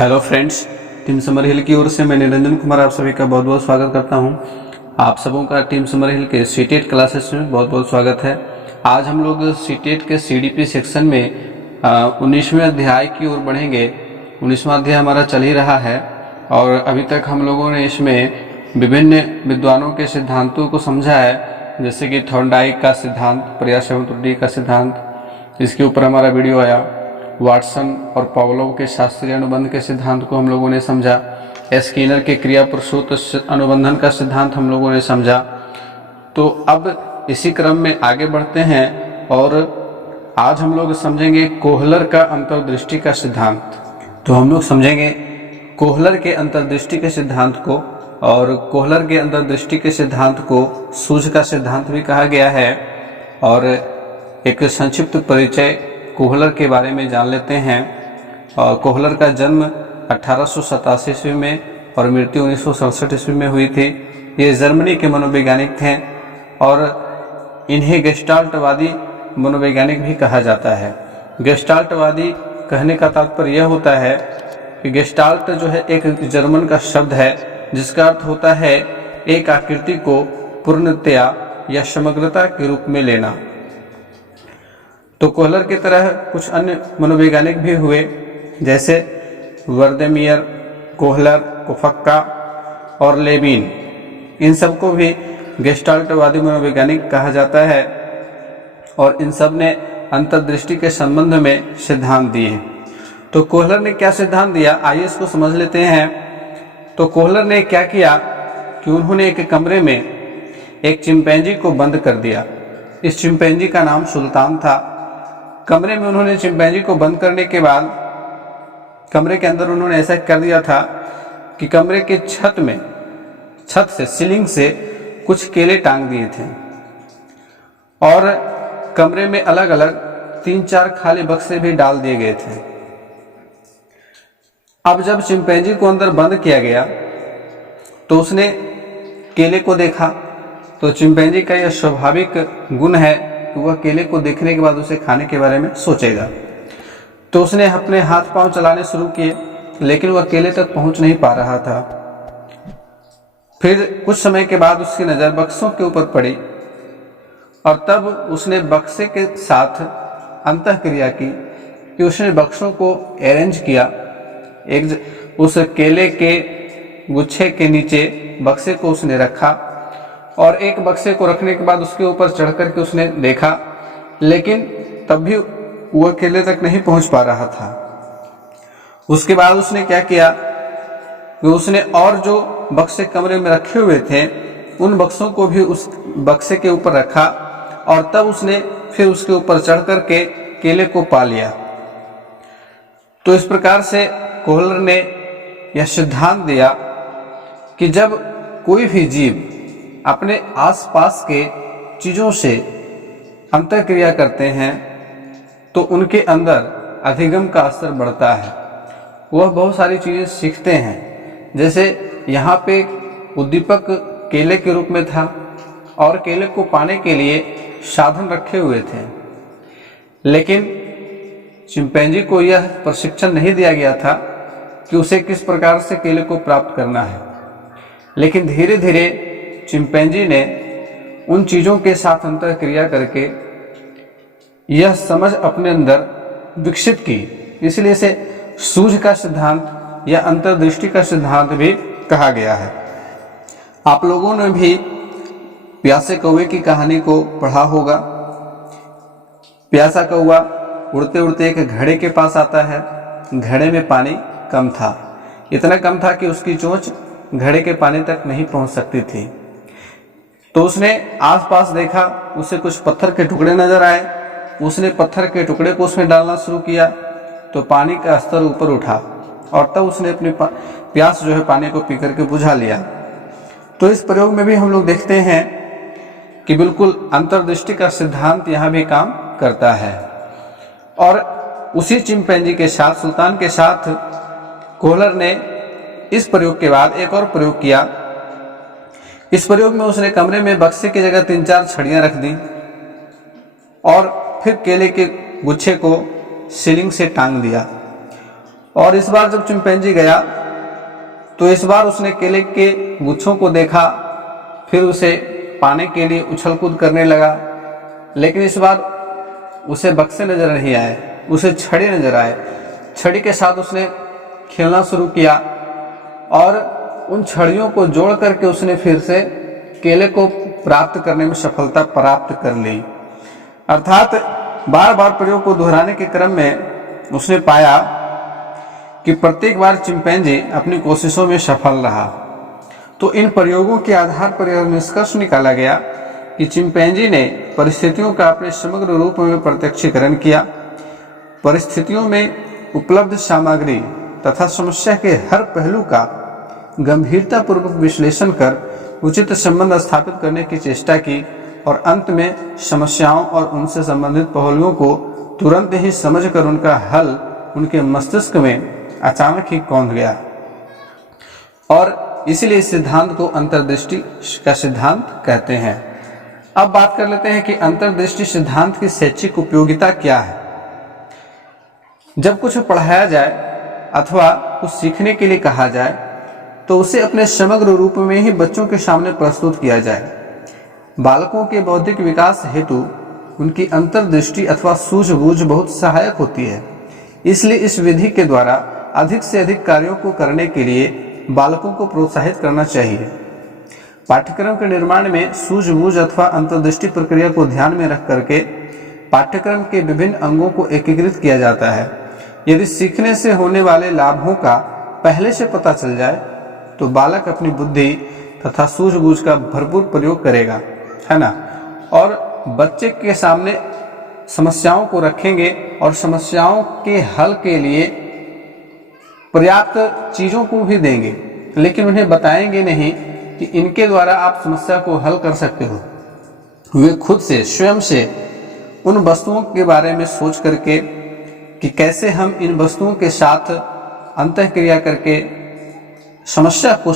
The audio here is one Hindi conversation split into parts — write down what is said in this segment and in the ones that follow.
हेलो फ्रेंड्स, टीम समर हिल की ओर से मैं निरंजन कुमार आप सभी का बहुत बहुत स्वागत करता हूं। आप सबों का टीम समर हिल के सीटेट क्लासेस में बहुत बहुत स्वागत है। आज हम लोग सीटेट के सीडीपी सेक्शन में 19वें अध्याय की ओर बढ़ेंगे। 19वां अध्याय हमारा चल ही रहा है और अभी तक हम लोगों ने इसमें विभिन्न विद्वानों के सिद्धांतों को समझा है, जैसे कि थॉर्नडाइक का सिद्धांत, प्रयास एवं त्रुटि का सिद्धांत, इसके ऊपर हमारा वीडियो आया। वाटसन और पावलोव के शास्त्रीय अनुबंध के सिद्धांत को हम लोगों ने समझा। स्किनर के क्रिया प्रसूत अनुबंधन का सिद्धांत हम लोगों ने समझा। तो अब इसी क्रम में आगे बढ़ते हैं और आज हम लोग समझेंगे कोहलर का अंतर्दृष्टि का सिद्धांत। तो हम लोग समझेंगे कोहलर के अंतर्दृष्टि के सिद्धांत को, और कोहलर के अंतर्दृष्टि के सिद्धांत को सूझ का सिद्धांत भी कहा गया है। और एक संक्षिप्त परिचय कोहलर के बारे में जान लेते हैं। और कोहलर का जन्म 1887 ईस्वी में और मृत्यु 1967 ईस्वी में हुई थी। ये जर्मनी के मनोवैज्ञानिक थे और इन्हें गेस्टाल्टवादी मनोवैज्ञानिक भी कहा जाता है। गेस्टाल्टवादी कहने का तात्पर्य यह होता है कि गेस्टाल्ट जो है एक जर्मन का शब्द है जिसका अर्थ होता है एक आकृति को पूर्णतया या समग्रता के रूप में लेना। तो कोहलर की तरह कुछ अन्य मनोवैज्ञानिक भी हुए, जैसे वर्देमियर, कोहलर, कोफक्का और लेविन। इन सबको भी गेस्टाल्टवादी मनोवैज्ञानिक कहा जाता है और इन सब ने अंतर्दृष्टि के संबंध में सिद्धांत दिए। तो कोहलर ने क्या सिद्धांत दिया, आइए इसको समझ लेते हैं। तो कोहलर ने क्या किया कि उन्होंने एक कमरे में एक चिंपैंजी को बंद कर दिया। इस चिंपैंजी का नाम सुल्तान था। कमरे में उन्होंने चिंपैंजी को बंद करने के बाद कमरे के अंदर उन्होंने ऐसा कर दिया था कि कमरे के छत से सीलिंग से कुछ केले टांग दिए थे और कमरे में अलग अलग 3-4 खाली बक्से भी डाल दिए गए थे। अब जब चिंपैंजी को अंदर बंद किया गया तो उसने केले को देखा। तो चिंपैंजी का यह स्वाभाविक गुण है कि वह केले को देखने के बाद उसे खाने के बारे में सोचेगा। तो उसने अपने हाथ पांव चलाने शुरू किए, लेकिन वह केले तक पहुंच नहीं पा रहा था। फिर कुछ समय के बाद उसकी नजर बक्सों के ऊपर पड़ी और तब उसने बक्से के साथ अंतःक्रिया की कि उसने बक्सों को अरेंज किया। उस केले के गुच्छे के नीचे बक्से को उसने रखा और एक बक्से को रखने के बाद उसके ऊपर चढ़ करके उसने देखा, लेकिन तब भी वह केले तक नहीं पहुंच पा रहा था। उसके बाद उसने क्या किया कि उसने और जो बक्से कमरे में रखे हुए थे उन बक्सों को भी उस बक्से के ऊपर रखा और तब उसने फिर उसके ऊपर चढ़ करके केले को पा लिया। तो इस प्रकार से कोहलर ने यह सिद्धांत दिया कि जब कोई भी जीव अपने आसपास के चीजों से अंतःक्रिया करते हैं तो उनके अंदर अधिगम का असर बढ़ता है। वह बहुत सारी चीजें सीखते हैं। जैसे यहाँ पे उद्दीपक केले के रूप में था और केले को पाने के लिए साधन रखे हुए थे, लेकिन चिंपैंजी को यह प्रशिक्षण नहीं दिया गया था कि उसे किस प्रकार से केले को प्राप्त करना है। लेकिन धीरे धीरे चिंपैंजी ने उन चीजों के साथ अंतःक्रिया करके यह समझ अपने अंदर विकसित की। इसलिए इसे सूझ का सिद्धांत या अंतर्दृष्टि का सिद्धांत भी कहा गया है। आप लोगों ने भी प्यासे कौवे की कहानी को पढ़ा होगा। प्यासा कौवा उड़ते उड़ते एक घड़े के पास आता है। घड़े में पानी कम था, इतना कम था कि उसकी चोंच घड़े के पानी तक नहीं पहुंच सकती थी। तो उसने आसपास देखा, उसे कुछ पत्थर के टुकड़े नजर आए। उसने पत्थर के टुकड़े को उसमें डालना शुरू किया तो पानी का स्तर ऊपर उठा और तब उसने अपनी प्यास जो है पानी को पी करके बुझा लिया। तो इस प्रयोग में भी हम लोग देखते हैं कि बिल्कुल अंतर्दृष्टि का सिद्धांत यहाँ भी काम करता है। और उसी चिंपैंजी के साथ, सुल्तान के साथ, कोहलर ने इस प्रयोग के बाद एक और प्रयोग किया। इस प्रयोग में उसने कमरे में बक्से की जगह 3-4 छड़ियां रख दी और फिर केले के गुच्छे को सीलिंग से टांग दिया और इस बार जब चिंपैंजी गया तो इस बार उसने केले के गुच्छों को देखा, फिर उसे पाने के लिए उछल कूद करने लगा, लेकिन इस बार उसे बक्से नजर नहीं आए, उसे छड़ी नजर आए। छड़ी के साथ उसने खेलना शुरू किया और उन छड़ियों को जोड़ करके उसने फिर से केले को प्राप्त करने में सफलता प्राप्त कर ली। अर्थात बार बार प्रयोग को दोहराने के क्रम में उसने पाया कि प्रत्येक बार चिंपैंजी अपनी कोशिशों में सफल रहा। तो इन प्रयोगों के आधार पर यह निष्कर्ष निकाला गया कि चिंपैंजी ने परिस्थितियों का अपने समग्र रूप में प्रत्यक्षीकरण किया। परिस्थितियों में उपलब्ध सामग्री तथा समस्या के हर पहलू का गंभीरतापूर्वक विश्लेषण कर उचित संबंध स्थापित करने की चेष्टा की और अंत में समस्याओं और उनसे संबंधित पहलुओं को तुरंत ही समझकर उनका हल उनके मस्तिष्क में अचानक ही कौंध गया। और इसलिए इस सिद्धांत को अंतर्दृष्टि का सिद्धांत कहते हैं। अब बात कर लेते हैं कि अंतर्दृष्टि सिद्धांत की शैक्षिक उपयोगिता क्या है। जब कुछ पढ़ाया जाए अथवा कुछ सीखने के लिए कहा जाए तो उसे अपने समग्र रूप में ही बच्चों के सामने प्रस्तुत किया जाए। बालकों के बौद्धिक विकास हेतु उनकी अंतर्दृष्टि अथवा सूझबूझ बहुत सहायक होती है। इसलिए इस विधि के द्वारा अधिक से अधिक कार्यों को करने के लिए बालकों को प्रोत्साहित करना चाहिए। पाठ्यक्रम के निर्माण में सूझबूझ अथवा अंतर्दृष्टि प्रक्रिया को ध्यान में रख करके पाठ्यक्रम के विभिन्न अंगों को एकीकृत किया जाता है। यदि सीखने से होने वाले लाभों का पहले से पता चल जाए तो बालक अपनी बुद्धि तथा सूझबूझ का भरपूर प्रयोग करेगा, है ना। और बच्चे के सामने समस्याओं को रखेंगे और समस्याओं के हल के लिए पर्याप्त चीजों को भी देंगे, लेकिन उन्हें बताएंगे नहीं कि इनके द्वारा आप समस्या को हल कर सकते हो। वे खुद से स्वयं से उन वस्तुओं के बारे में सोच करके कि कैसे हम इन वस्तुओं के साथ अंतःक्रिया करके समस्या का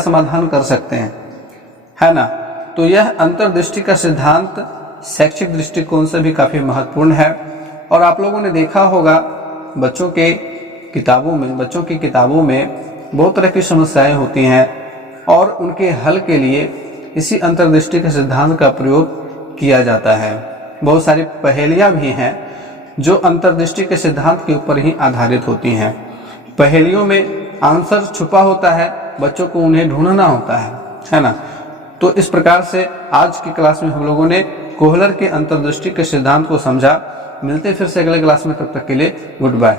समाधान कर सकते हैं, है ना। तो यह अंतर्दृष्टि का सिद्धांत शैक्षिक दृष्टिकोण से भी काफी महत्वपूर्ण है। और आप लोगों ने देखा होगा बच्चों की किताबों में बहुत तरह की समस्याएं होती हैं और उनके हल के लिए इसी अंतर्दृष्टि के सिद्धांत का प्रयोग किया जाता है। बहुत सारी पहेलियां भी हैं जो अंतर्दृष्टि के सिद्धांत के ऊपर ही आधारित होती हैं। पहेलियों में आंसर छुपा होता है, बच्चों को उन्हें ढूंढना होता है ना। तो इस प्रकार से आज की क्लास में हम लोगों ने कोहलर के अंतर्दृष्टि के सिद्धांत को समझा। मिलते फिर से अगले क्लास में, तब तक के लिए गुड बाय।